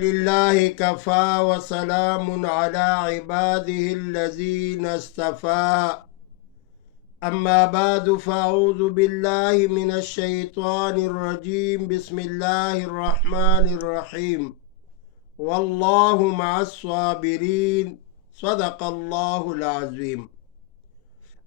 لله كفى وسلام على عباده الذين اصطفى أما بعد فأعوذ بالله من الشيطان الرجيم بسم الله الرحمن الرحيم والله مع الصابرين صدق الله العظيم.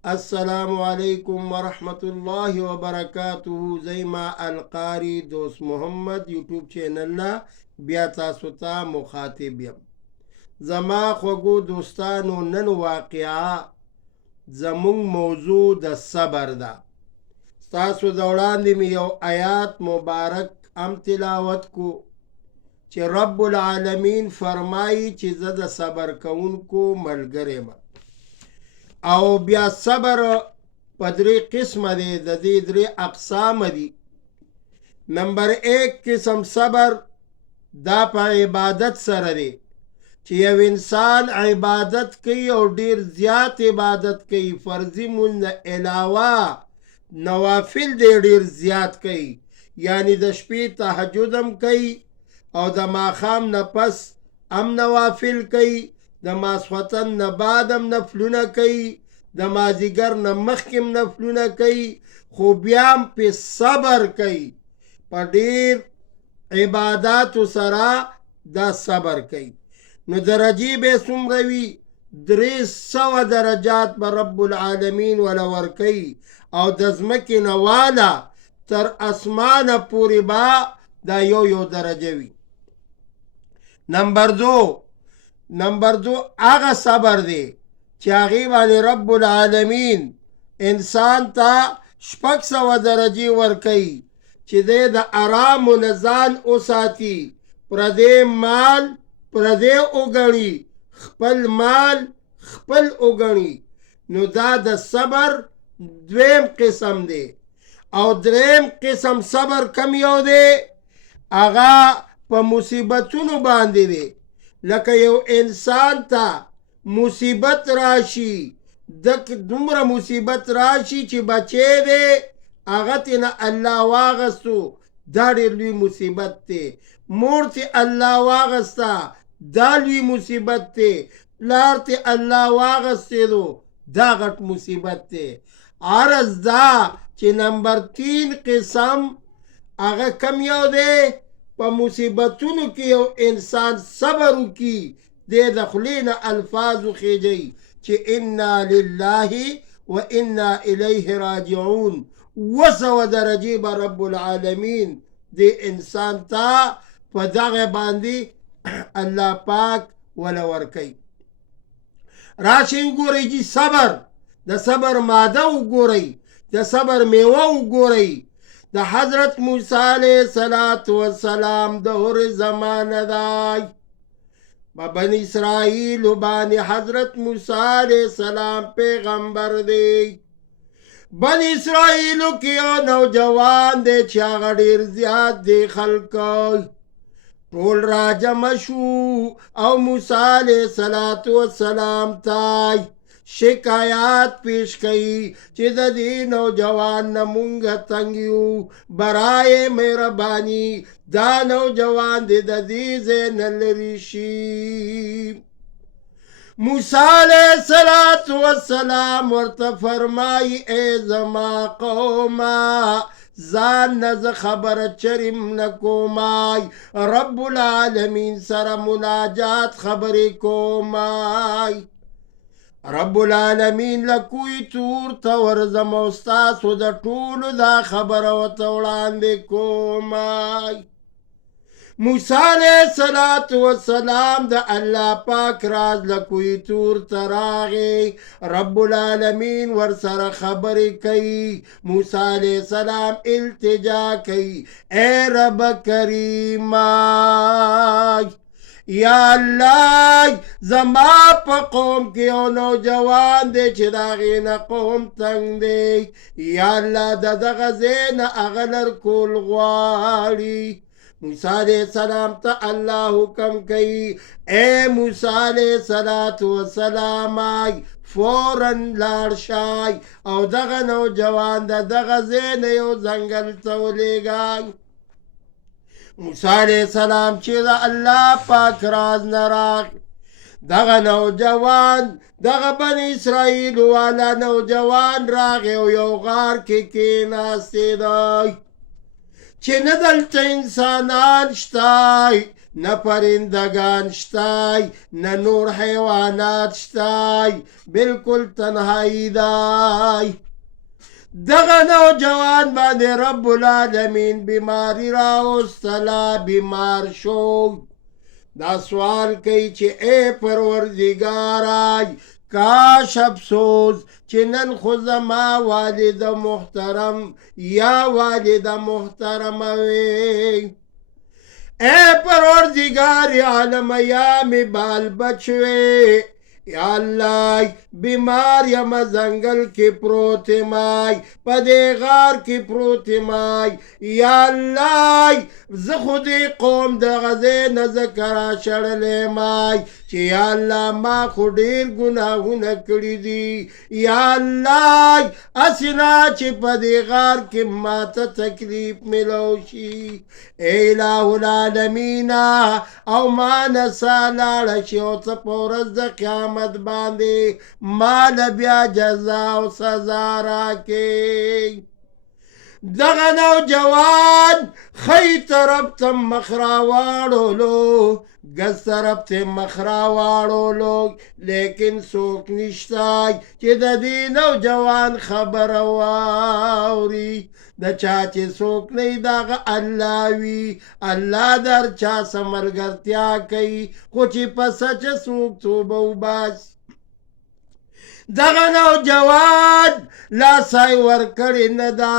السلام عليكم ورحمة الله وبركاته. زيما القاري دوست محمد يوتيوب چینل بیا تاسو ته مخاطب یم. زما خوږو دوستانو، نن واقعا زمون موضوع د صبر ده. ستاسو د وړاندې مې یو آیات مبارک هم تلاوت کو چې رب العالمین فرمایي چې زه د صبر کوونکو ملګری یم. او بیا صبر په درې قسمه دی، د دې درې اقسام دي. نمبر 1 قسم صبر دا په عبادت سره دی چې یو انسان عبادت کوي او ډیر زیات عبادت کوي، فرضي مونږ علاوه نوافل دی ډیر زیات کوي، یعنی د شپې تهجد هم کوي او د ماښام نه پس هم نوافل کوي، د ماسخوتن نه بعد هم نفلونه کوي، د مازدیګر نه مخکې هم نفلونه کوي، خو بیا هم پې صبر کوي. په ډیر عباداتو سره دا صبر کوي. نو درجې به څومره وي؟ 300 درجات به رب العالمین ولا ورکوي، او د ځمکې نه والا تر اسمانه پورې به دا یو درجه وي. نمبر دو هغه صبر دی چې هغې باندې رب العالمین انسان ته 600 درجې ورکوي چې دی د آرام و نزان وساتي، پردی مال پردی وګڼي، خپل مال خپل وګڼي. نو دا د صبر دویم قسم دی. او دریم قسم صبر کم یو دی؟ هغه په مصیبتونو باندې دی. لکه یو انسان ته مصیبت راشي، دومره مصیبت راشي چې بچی دی هغه تینا الله واغستو، دا ډېر لوی مصیبت دی. مور تی الله واغستا، دا لوی مصیبت دی. پلار تی الله واغستی دو، دا غټ مصیبت دی. عرض دا چې نمبر 3 قسم هغه کم یو دی؟ په مصیبتونو کې یو انسان صبر وکي، دی د خولې نه الفاظ وخیجي چې انا لله و انا الیه راجعون. 200 درجې به رب العالمین دی انسان ته په دغه باندې الله پاک ولا ورکوي. راشئ وګورئ چې صبر، د صبر ماده وګورئ، د صبر میوه وګورئ. د حضرت موسی علیه السلام دور زمانه دی. په بنی اسرائیل باندې حضرت موسی علیه السلام پیغمبر دی. بنی اسرائیلو کې یو نوجوان دی چې هغه ډېر زیات دی خلکو ټول راجمع شو او موسی علیه السلام ته شکایات پیش کړي چې د دې نوجوان نه مونږ تنګ یو، برای مهرباني دا نوجوان دی د دې ځای نه لرې شي. موسی علیہ السلام ورته فرمائی ای زما قوما ځان نه زه خبره چریم نکومای، رب العالمین سره مناجات خبرې کومای. رب العالمین لکوی تور ته ورځم او ستاسو د ټولو دا خبره ورته وړاندې کومای. موسی علیہ السلام د الله پاک راز لکوی تور تراغی، رب العالمین ور سره خبرې کوي. موسی علیہ السلام التجا کوي اے رب کریمای، یا الله زما په قوم کې یو نوجوان دی چې د هغې نه قوم تنګ دی، یا الله د دغه ځای نه هغه لر کول غواړي. موسی علیہ السلام ته الله حکم کوي اے موسی علیہ السلام فوراً لاړ شئ او دغه نوجوان د دغه ځای نه یو ځنګل ته ولېږئ. موسی علیہ السلام چې د الله پاک راز نه راغی دغه نوجوان دغه بني اسرائیل والا نوجوان راغی او یو غار کې کېناستی دی چې نه دلته انسانان شتای نه پرندگان شتای نه نور حیوانات شتای بلکل تنهایی دی دغه نوجوان باندې رب العالمین بیماری راوستله بیمار شو دا سوال کوي چې ای پروردګارای کاش افسوس چې نن خو زما والد محترم یا والده محترمه وی ای پروردګار عالم یا می بال بچوي یا الله بیمار یم زنگل کې پروت مای په دې غار کې پروت مای یا الله زه خو دې قوم د غزې نه ذکر شړلې مای چې یا الله ما خو ډېر ګناهونه کړي دي یا الله اسنا چې په دې غار کې ماته تکلیف ملو شي الہ العالمین او ما نسا لاړه شي او څه په ورځ د قیامت باندې مال بیا جزا او سزا راکې دغه نوجوان خی طرف ته مخ راواړولو ګز طرف ته مخ راواړولو لیکن څوک نشته چې د دې نوجوان خبره واوري د چا چې څوک نه دغه الله وي الله در چا سره ملګرتیا کوي خو چې په سچ څوک توبه وباسي دغه نوجوان لاسای ورکړې نه ده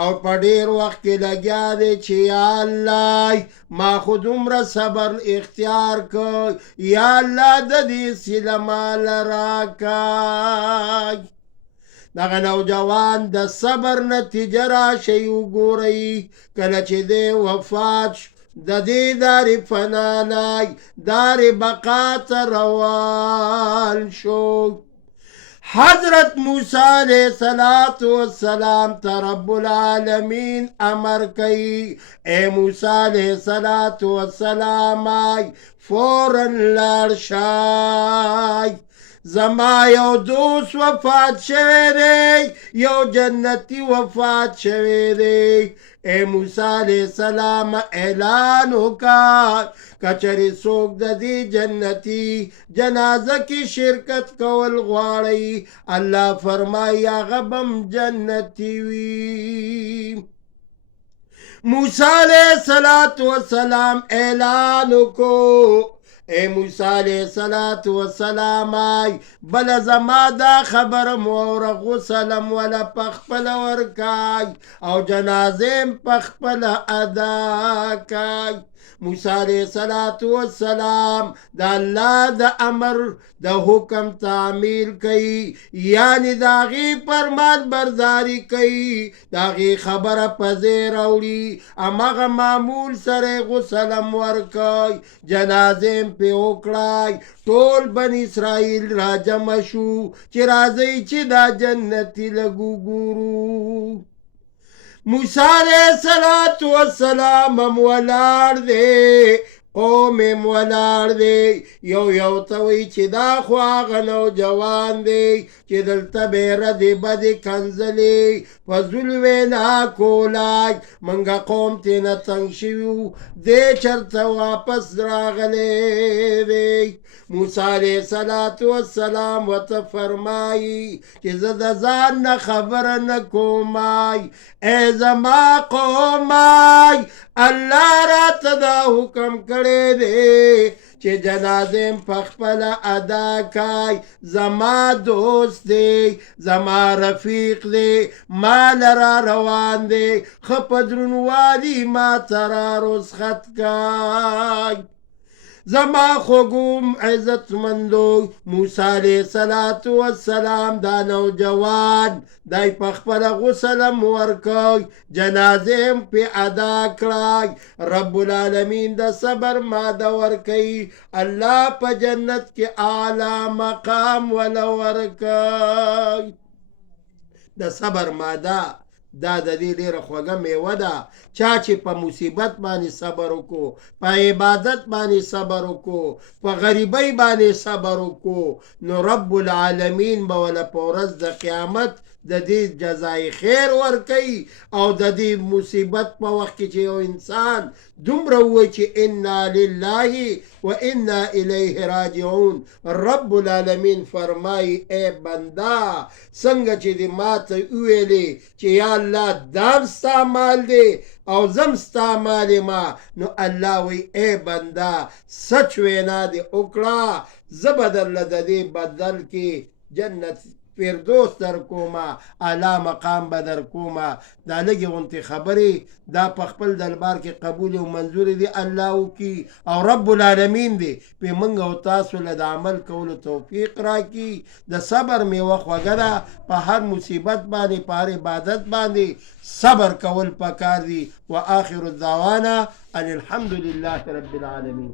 او په ډېر وخت کې لګیا دی چې یا الله ما خو دومره صبر اختیار کړ یا الله د دې سیله مال راکړه دغه نوجوان د صبر نتیجه راشئ وګورئ کله چې دی وفات شو د دې دارې فنا نه دارې بقا ته روان شو حضرت موسی علیہ السلام ته رب العالمین امر کوي اے موسی علیہ السلام فوراً لاړ شئ زما یو دوست وفات شوی دی یو جنتی وفات شوی دی اے موسی علیہ السلام اعلان وکړ کچری څوک د دې جنتی جنازه کې شرکت کول غواړي الله فرمایي هغه بم جنتی وي موسی علیہ السلام اعلان وکړ اے موسی علیہ السلام بل زما دا خبر مور غسلم ولا پخپل ورکای او جنازم پخپل ادا کای موسی علیہ السلام دا الله د امر د حکم تعمیل کئی یعنی داغی فرمان برداری کئی داغی خبر پذیر اولی اماغ معمول سر غسلم ورکای جنازم پی اکڑای طول بن اسرائیل را جمع شو چی رازی چی دا جنتی لگو گورو موسی علیہ السلام مولار دے قوم مولار دے یو توی چی دا خواغ نوجوان دے چی دلتا بیرد بد کنزلی فظلوی ناکولائی منگا قوم تینا تنگ شویو دے چرتا واپس راغلے دے موسی علیہ السلام وتا فرمائی چی زد زان خبر نکومائی اے زما قومائی اللہ رات دا حکم کرے دے چی جنازم پخپل ادا کائی زما دوست دے زما رفیق دے مال را روان دے خپدرون والی ما ترا رسخت کائی زما خوگوم عزت مندو موسی علیہ السلام دا نوجوان دای پخپل غسلم ورکای جنازم پی ادا کرائی رب العالمین دا صبر مادا ورکای اللہ پا جنت کے اعلی مقام ولا ورکای دا صبر مادا دا د دې ډېره خوږه میوه ده. چا چې په مصیبت باندې صبر وکړو، په عبادت باندې صبر وکړو، په غریبۍ باندې صبر وکړو، نو رب العالمین به وله په ورځ د قیامت د دې جزای خیر ورکوي. او د دې مصیبت په وخت کې چې یو انسان دومره ووایي چې انا لله و انا الیه راجعون، رب العالمین فرمایي ای بنده څنګه چې دې ما ته وویلې چې یا الله دام ستا مال دی او زم ستا مال یما، نو الله وی ای بنده سچ وینا دې وکړه، زه به درله د دې بدل کې جنت فردوس در کومه، اعلی مقام به در کومه. دا لږې غونتې خبرې دا په خپل دربار کې قبول او منظور دي الله وکړي، او رب العالمین دی په موږ او تاسو له د عمل کولو توفیق راکړي. د صبر میوه خوږه ده، په هر مصیبت باندې په هر عبادت باندې صبر کول پکار دي. و آخر الدعوانا ان الحمد لله رب العالمین.